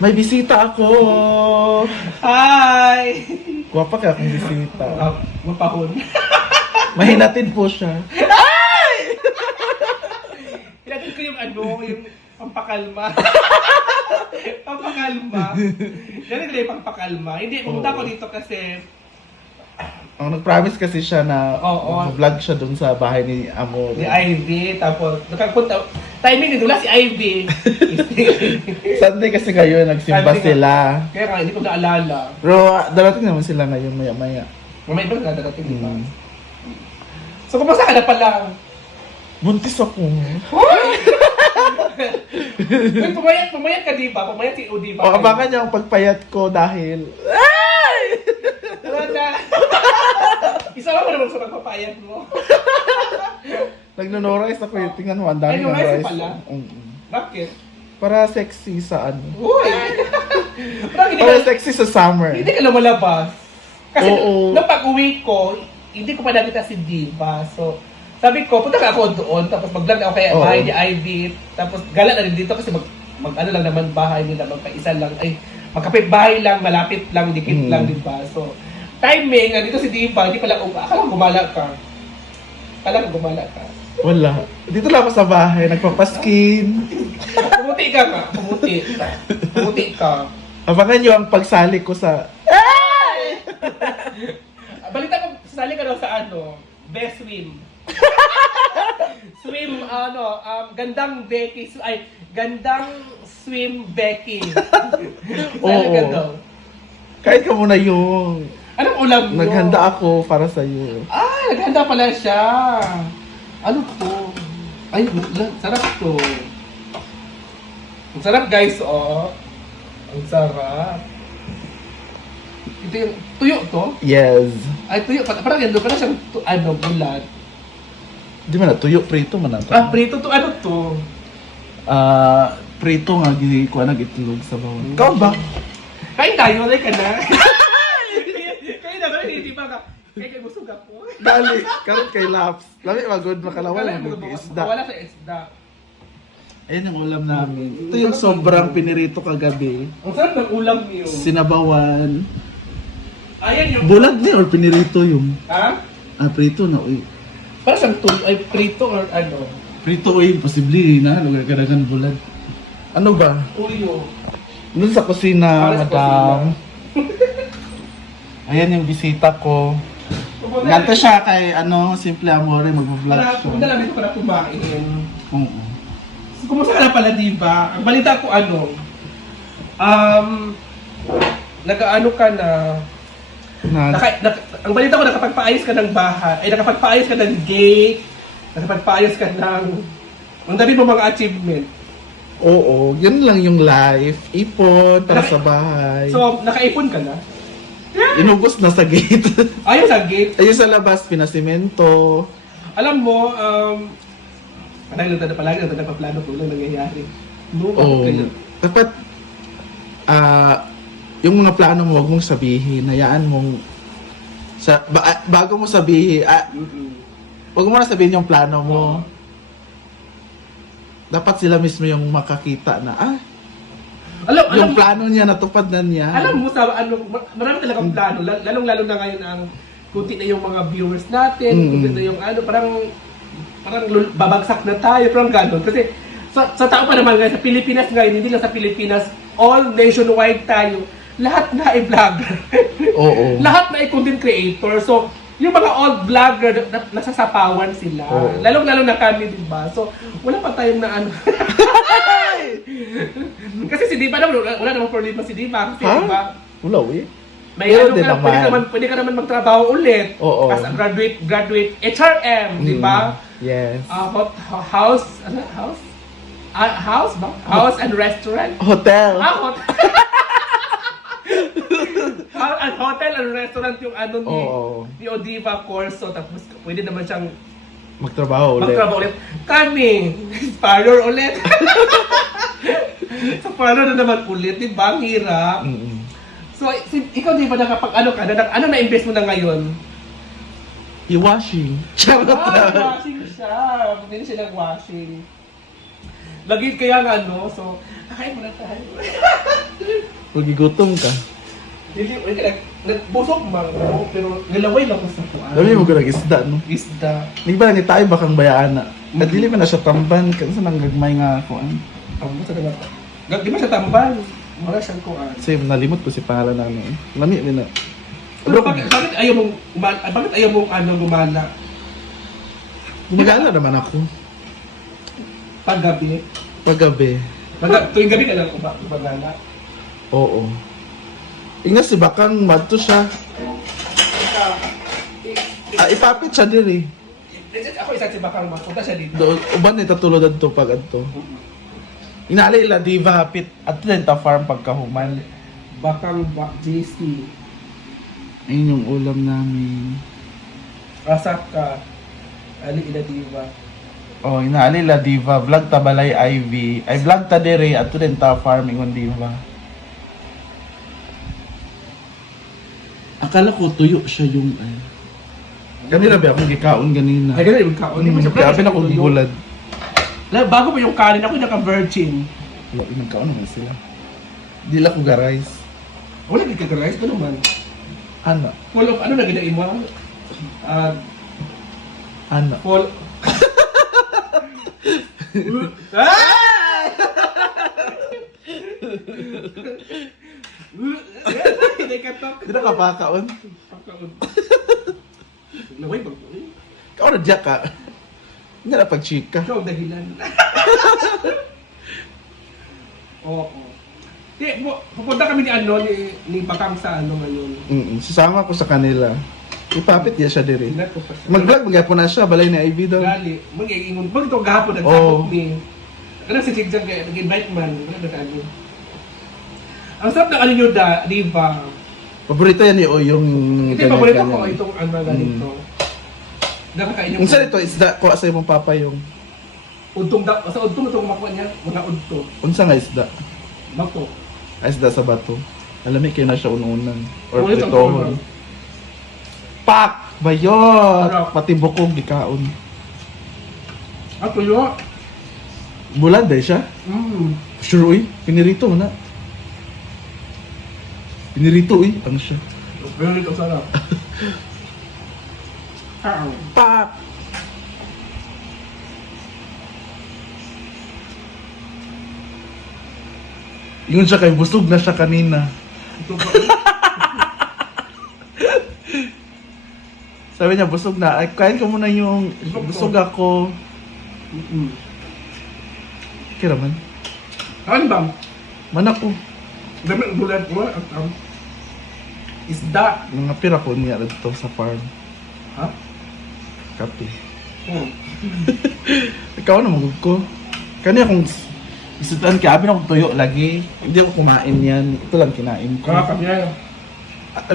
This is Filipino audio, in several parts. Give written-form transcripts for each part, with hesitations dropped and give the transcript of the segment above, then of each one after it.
May bisita ako! Hi! Guwapa ka akong bisita. Mapahon. Mahinatid po siya. Hinatid ko yung yung pampakalma. Pampakalma. Yan yung pampakalma. Hindi, pumunta ko dito kasi Ang nag-promise kasi siya na Oo. vlog siya dun sa bahay ni Amor. si Ivy, tapos nakapunta, timing nito si Ivy. Sunday kasi ngayon, nagsimba Sunday nga. sila. Kaya nga, hindi ko naalala. Pero darating naman sila ngayon maya-maya. Mamaya ba na darating, di ba? Hmm. So, kumusta ka na pala? Buntis ako. Uy, pumayat ka, di ba? Pumayat si Udi O ba? abangan niya ang pagpayat ko dahil Wala. Isama mo naman sa pagpapayat mo. nagno-rice ako yung tingnan mo, ang dami Ay, ng no-rice rice. pala? Bakit? Para sexy sa ano. Uy! Parang hindi Para ka, sexy sa summer. hindi ka lumalabas. Kasi Oo. nung pag-uwi ko, hindi ko pa nakita si Diva. So, sabi ko, punta ka ako doon, tapos mag-vlog ako kay Oo. bahay ni Ivy. Tapos gala na rin dito kasi mag-ano lang naman bahay nila, magkaisa lang. Ay, magkapit bahay lang, malapit lang, dikit lang, di ba? So, timing, nandito si Diva, hindi pala, akala gumala ka. Akala gumala ka. Wala. Dito lang ako sa bahay, nagpapaskin. Pumuti ka nga, pumuti. Pumuti ka. Abangan niyo ang pagsali ko sa... Balita ko, sasali ka daw sa best swim. Swim, gandang Becky, gandang swim Becky. Sasali ka Oo. daw. Kahit ka muna yung... Anong ulam mo? Naghanda ako para sa'yo. Ah, naghanda pala siya. Ano to? Ay, sarap to. Ang sarap guys, oh. Ang sarap. Ito yung tuyo to? Yes. Ay, tuyo. Parang yan, parang siyang, bulat. Di man na, tuyo, prito man na to. Prito to. Ano to? Prito nga, ginikuha nag-itlog sa bawang. Ikaw ba? Kain tayo, like ka na. Kain na, pero hindi pa ka. Kaya busog ako. Dali, karon kay Laps. Lami, magod, makalawa Wala mo sa isda. Wala sa isda. Ayan yung ulam namin. Ito yung sobrang pinirito kagabi. Ang sarap ng ulam niyo. Sinabawan. Ayan yung... Bulag niya or pinirito yung... Ha? prito na, uy. Parang siyang prito or ano? Prito, uy, posible na. Lugar kadagan bulag. Ano ba? Tuyo. Doon sa kusina, Para sa madam. Ayan yung bisita ko. Ganta siya kay, Simple Amore, mag-vlog Para siya. pumunta namin para kumain. Oo. So, kumusta ka na pala, diba? Ang balita ko nag-ano ka na, ang balita ko nakapagpaayos ka ng bahay, ay nakapagpaayos ka ng gate, nakapagpaayos ka ng, ang dami mo mga achievement. Oo, yun lang yung life. Ipon, para sa bahay. So, nakaipon ka na? Inubos na sa gate. Ayun sa gate. Ayun sa labas, pinasimento. Alam mo, palagi nagpaplano kung lang nangyayari. No, Oo. okay. Dapat, yung mga plano mo, huwag mong sabihin. Hayaan mong, bago mo sabihin, huwag mo na sabihin yung plano mo. Dapat sila mismo yung makakita na, yung plano niya, natupad na niya. Alam mo, marami talagang plano. Lalong-lalo na ngayon ang kunti na yung mga viewers natin, kunti na yung parang babagsak na tayo, parang gano'n. Kasi sa tao pa naman ngayon, sa Pilipinas ngayon, hindi lang sa Pilipinas, all nationwide tayo, lahat na ay vlogger. Oo. Lahat na ay content creator. So, yung mga old vlogger, nasasapawan sila. Oo. Lalong-lalo na kami, di ba? So, wala pa tayong na Kasi si Diva naman, wala namang problema si Diva. Kasi Ha? diba, Wala, eh. may Pero ano din ka, naman. pwede ka naman magtrabaho ulit. Oo. As a graduate HRM, di ba? Yes. House, ano? House? House ba? House and restaurant? Hotel. Hotel. Hotel and restaurant yung Oo. ni Odiva Corso. Tapos pwede naman siyang Magtrabaho ulit. magtrabaho ulit. Kami, parlor ulit. Sa parlor na naman ulit, di ba? Ang hirap. So, ikaw di ba ano na-invest mo na ngayon? Yung washing. Charot na. Washing siya. Hindi siya nag-washing. Lagi kaya nga so, kakain muna tayo. Magigutom ka. Dili, nagbusog man ako, pero nilaway lang ko sa kuan. Dami mo ko isda, no? Isda. Di ba, ni tayo bakang bayaan na. At dili man na siya tamban, kasi nang gagmay nga ako. Ang sa dagat. Di ba siya tambal? Wala siyang kuan. Kasi nalimot ko si pangalan na ano. Lami din na. Pero bakit ayaw mong gumala Gumagala naman ako. paggabi? Paggabi. Tuwing gabi ka lang gumala. Oo. Ingas si Bakang, madto siya. Ipapit siya diri. Ako isa si Bakang punta siya dito. Uban ni tatulod adto pag adto. Inaalay la diva hapit at ta farm pagkahuman. Bakang JC. Ayun yung ulam namin. Asak ka. Ali ila diva. Oh, inaalay la diva vlog ta balay IV. Ay vlog ta diri at ta farm ingon diva. Akala ko tuyo siya yung ay. Kanina ba akong gikaon ganina? Ay, ganun yung kaon. Di ba siya Kaya akong gulad. Bago pa yung kanin, ako naka-virgin. Wala, nagkaon naman sila. Di lang ko ga-rice. Wala nagkaka-rice na naman. Ano? Full of, ano na ginain mo? Ano? Full... Ah! Hindi ka to. Di na kapakaon. Pagkaon. Naway bang Kaon na diya ka. Hindi na pag-chika. ikaw ang dahilan. Oo. Pupunta kami ni ni Bakang sa ngayon. Sasama ko sa kanila. Ipapit niya siya diri. Hindi ko pa siya. Mag-vlog magyapon na siya, balay na IV daw. Gali, mag-iingon. Pag ito gahapon, Oo. nagtapot ni... Ano si Sigjag kaya, nag-invite man. Ano na ano. Ang sarap ng ano nyo di ba? Paborito yan ni Oyong. Hindi, paborito ko itong ano ganito. Nakakain yung... Kung saan ito, isda, kuha sa imong papa yung... Udtong da... Sa udtong itong makuha niya, mga udto. Unsa nga isda? Bako. Ay, isda sa bato. Alam kayo na siya ununan. Or Ulit ang pritohon. tulang. Pak! Bayot! Harap. Pati bukog, gikaon. Ako yun. Bulan dahil siya? Sure, uy. Pinirito mo na. Pinirito, uy. Ano siya? Pero ito sarap. Pak! Yun siya kay busog na siya kanina. Ito pa. Sabi niya, busog na. Ay, kain ko muna yung busog ako. Kira man. Ano bang? Man ako. Dami ang bulan ko. Isda. Mga pira ko niya dito sa farm. Ha? Kape. Ikaw na magod ko. Kani akong isutan ka, abin akong tuyo lagi. Hindi ako kumain yan. Ito lang kinain ko. Kami yan.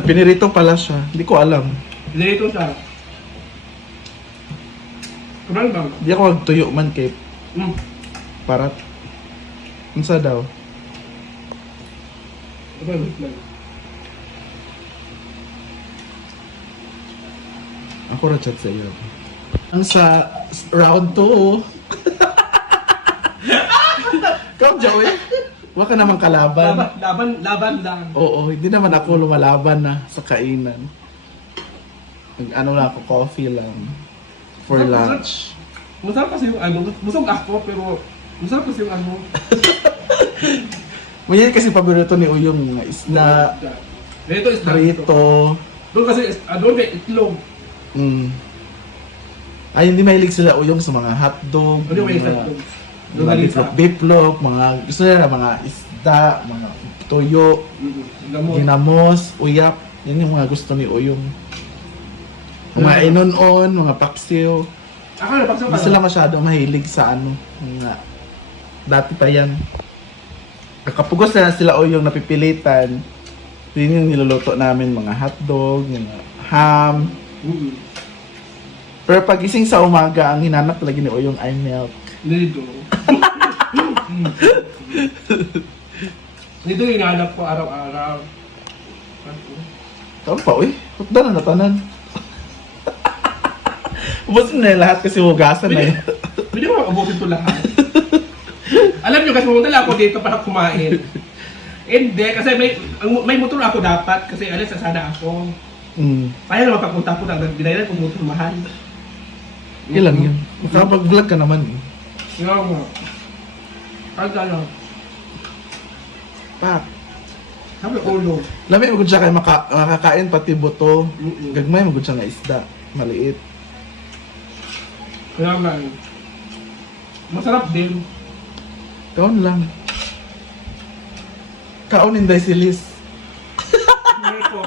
Pinirito pala siya. Hindi ko alam. Dito siya. Kumain bang? Hindi ako magtuyo man kay parat. Unsa daw? Wait lang. Ako ra chat sa iyo. Ang sa round 2. Come, Joey. Huwag ka naman kalaban. Laban lang. Oo, hindi naman ako lumalaban na sa kainan. Ano lang ako, coffee lang. For lunch. Masarap kasi yung ano, busog ako pero masarap kasi yung ano. Ngayon kasi paborito ni Uyong mga isda, Dito is prito. Doon kasi doon may itlog. Ay, hindi mahilig sila Uyong sa mga hotdog, Ano may mga, itlog? mga biplop, mga gusto nila mga isda, mga toyo, ginamos, uyap. Yan yung mga gusto ni Uyong. Mga inon-on, mga paksiw. Ako na pagsaw Hindi sila masyado mahilig sa ano. Nga. Dati pa yan. Kapugos na sila o yung napipilitan. Yun yung niluluto namin mga hotdog, mga ham. Pero pagising sa umaga, ang hinanap lagi ni Oyong ay milk. Dito. Dito yung hinahanap ko araw-araw. Tama pa, uy. Ba't na natanan? Ubus na yung lahat kasi hugasan na yun. Pwede mo mag-abutin ito lahat. Alam nyo guys, pumunta lang ako dito para kumain. Hindi, kasi may motor ako dapat kasi alis sa sana ako. Kaya naman pagpunta ko na binayaran kung motor mahal. Ilan yun? Makapag-vlog ka naman eh. Nga nga. Ang ano, Pak. sabi ulo. Lami magud siya kay makakain pati buto. Mm-mm. Gagmay magud siya nga isda. Maliit. Kaya nga. Masarap din. Kaon lang. Kaon inday si Liz. Ano po?